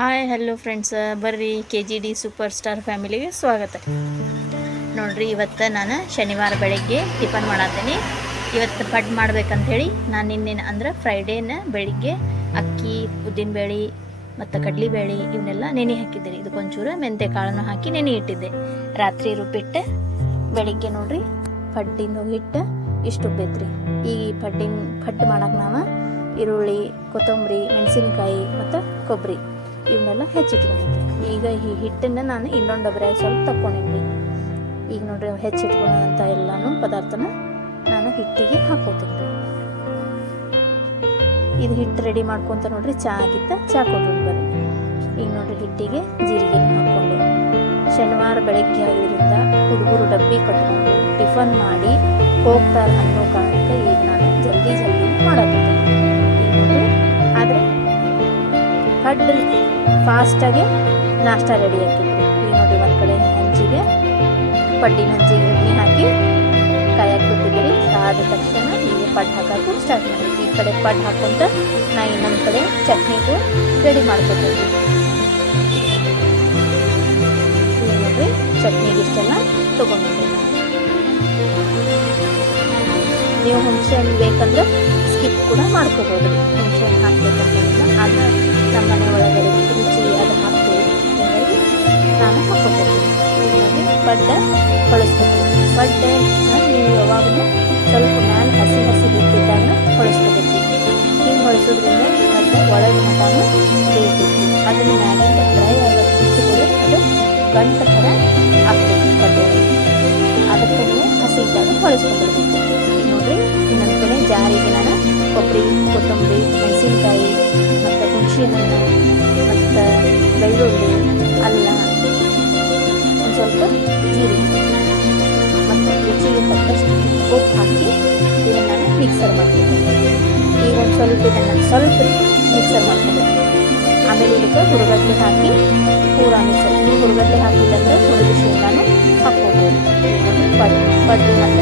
Hi hello friends, ಬರ್ರಿ KGD super star ಫ್ಯಾಮಿಲಿಗೆ ಸ್ವಾಗತ. ನೋಡ್ರಿ, ಇವತ್ತು ನಾನು ಶನಿವಾರ ಬೆಳಗ್ಗೆ ಟಿಫನ್ ಮಾಡತ್ತೀನಿ. ಇವತ್ತು ಪಡ್ ಮಾಡ್ಬೇಕಂಥೇಳಿ ನಾನು ನಿನ್ನೆ ಅಂದ್ರೆ ಫ್ರೈಡೇನ ಬೆಳಿಗ್ಗೆ ಅಕ್ಕಿ, ಉದ್ದಿನಬೇಳೆ ಮತ್ತು ಕಡಲೆಬೇಳೆ ಇವನ್ನೆಲ್ಲ ನೆನೆ ಹಾಕಿದ್ದೆ. ಇದಕ್ಕೊಂಚೂರು ಮೆಂತ್ಯ ಕಾಳನ್ನು ಹಾಕಿ ನೆನೆ ಇಟ್ಟಿದ್ದೆ. ರಾತ್ರಿ ರುಬ್ಬಿಟ್ಟು ಬೆಳಿಗ್ಗೆ ನೋಡ್ರಿ ಪಡ್ಡಿನ ಹಿಟ್ಟು ಇಷ್ಟು ಉಬ್ಬೇತ್ರಿ. ಈ ಪಡ್ಡು ಮಾಡಕ್ಕೆ ನಾವು ಈರುಳ್ಳಿ, ಕೊತ್ತಂಬರಿ, ಮೆಣಸಿನ್ಕಾಯಿ ಮತ್ತು ಕೊಬ್ಬರಿ ಇವನ್ನೆಲ್ಲ ಹೆಚ್ಚಿಟ್ಕೊಂಡಿದ್ದೆ. ಈಗ ಈ ಹಿಟ್ಟನ್ನು ನಾನು ಇನ್ನೊಂದು ಡಬ್ರೆ ಸ್ವಲ್ಪ ತಕ್ಕೊಂಡಿದ್ದೆ. ಈಗ ನೋಡ್ರಿ ಹೆಚ್ಚಿಟ್ಕೊಂಡಂಥ ಎಲ್ಲನೂ ಪದಾರ್ಥನ ನಾನು ಹಿಟ್ಟಿಗೆ ಹಾಕೋತೀನಿ. ಇದು ಹಿಟ್ಟು ರೆಡಿ ಮಾಡ್ಕೊತ ನೋಡ್ರಿ ಚಹಾ ಆಗಿತ್ತ, ಚಹಾ ಕೊಡ್ರಿ ಬರ್ರಿ. ಈಗ ನೋಡ್ರಿ ಹಿಟ್ಟಿಗೆ ಜೀರಿಗೆ ಹಾಕ್ಕೊಂಡೆ. ಶನಿವಾರ ಬೆಳಗ್ಗೆ ಆಗಿದ್ದರಿಂದ ಹುಡುಗರು ಡಬ್ಬಿ ಕಟ್ಕೊಂಡು ಟಿಫನ್ ಮಾಡಿ ಹೋಗ್ತಾರೆ ಅನ್ನೋ ಕಾರಣಕ್ಕೆ ಈಗ ನಾನು ಜಲ್ದಿ ಮಾಡತ್ತಿದ್ದೆ. ಈಗ ನೋಡ್ರಿ ಆದರೆ ಪಡ್ಡು ಫಾಸ್ಟಾಗಿ ನಾಷ್ಟ ರೆಡಿ ಹಾಕಿದ್ವಿ. ಈಗ ನೋಡಿ ಒಂದು ಕಡೆ ಹಂಚಿಗೆ ಪಡ್ಡಿನ ಹಂಚಿಗೆ ಎಣ್ಣೆ ಹಾಕಿ ಕಾಯಕ್ಕೆ ಬಿಟ್ಟಿದ್ದೀರಿ. ಆದ ತಕ್ಷಣ ಈಗ ಪಡ್ಡು ಹಾಕೋದು ಸ್ಟಾರ್ಟ್ ಮಾಡಿ. ಈ ಕಡೆ ಪಡ್ಡು ಹಾಕ್ಕೊಂತ ನಾ ಇನ್ನೊಂದು ಕಡೆ ಚಟ್ನಿಗೂ ರೆಡಿ ಮಾಡ್ಕೊತೀವಿ. ಈಗ ನೋಡ್ರಿ ಚಟ್ನಿಗೆ ಇಷ್ಟೆಲ್ಲ ತೊಗೊಂಡಿದ್ದೀವಿ. ನೀವು ಹುಣಸೆ ಹಣ್ಣು ಬೇಕಂದ್ರೆ ಸ್ಕಿಪ್ ಕೂಡ ಮಾಡ್ಕೋಬೋದು. ಹುಣಸೆ ಹಣ್ಣು ಹಾಕ್ಬೇಕಂತಿಲ್ಲ, ಆದರೆ ನಮ್ಮ ಮನೆ ಒಳಗಡೆ ರುಚಿ ಅದು ಹಾಕ್ತೀವಿ. ಹೀಗಾಗಿ ನಾನು ಹಾಕ್ಕೋಬೋದು. ಹೀಗಾಗಿ ಪಡ್ಡ ಹೊಳಿಸ್ಕೋತೀವಿ. ಪಡ್ಡೆ ನೀವು ಯಾವಾಗಲೂ ಸ್ವಲ್ಪ ಮ್ಯಾಲೆ ಹಸಿ ಬಿಟ್ಟಿದ್ದಾಗ ಹೊಳಿಸ್ಕೋಬೇಕು. ಹಿಂಗೆ ಹೊಳಿಸೋದ್ರಿಂದ ಪಡ್ಡೆ ಒಳಗೆ ಮಟನೂ ಬೇಯ್ತೈತಿ. ಅದನ್ನು ಮ್ಯಾಗಿಂದ ಡ್ರೈ ಆಗೋದು ಅದು ಗಂಟು ಥರ ಆಗ್ತೈತಿ ಪಡ್ಡೆ. ಅದಕ್ಕೆ ನೀವು ಹಸಿ ಇದ್ದಾಗ ಹೊಳಿಸ್ಕೊಬೇಕು. ನೋಡ್ರಿ ಇನ್ನೊಂದು ಕಡೆ ಜಾರಿಗೆ ನಾನು ಕೊಬ್ಬರಿ, ಕೊತ್ತಂಬರಿ, ಮೆಣಸಿನ್ಕಾಯಿ ಮತ್ತು ಹುಣಸೆ ಹಣ್ಣು ಮತ್ತು ಬೆಳ್ಳುಳ್ಳಿ, ಅಲ್ಲ, ಒಂದು ಸ್ವಲ್ಪ ಜೀರಿಗೆ ಮತ್ತು ರುಚಿಗೆ ತಕ್ಕಷ್ಟು ಉಪ್ಪು ಹಾಕಿ ಇದನ್ನು ನಾನು ಮಿಕ್ಸರ್ ಮಾಡ್ಕೊತೀನಿ. ಈಗ ಒಂದು ಸ್ವಲ್ಪ ಇದನ್ನು ಸ್ವಲ್ಪ ಮಿಕ್ಸರ್ ಮಾಡ್ಕೊಬೇಕು. ಆಮೇಲೆ ಇದಕ್ಕೆ ಹುರುಗಡ್ಲೆ ಹಾಕಿ ಪೂರ ಮಿಕ್ಸರ್. ನೀವು ಹುರುಗಡ್ಲೆ ಹಾಕಿಲ್ಲಂದ್ರೆ ಹುರಿದ ಶೇಂಗಾನು ಹಾಕ್ಕೋಬೋದು. ಪಡ್ಡು ಮತ್ತು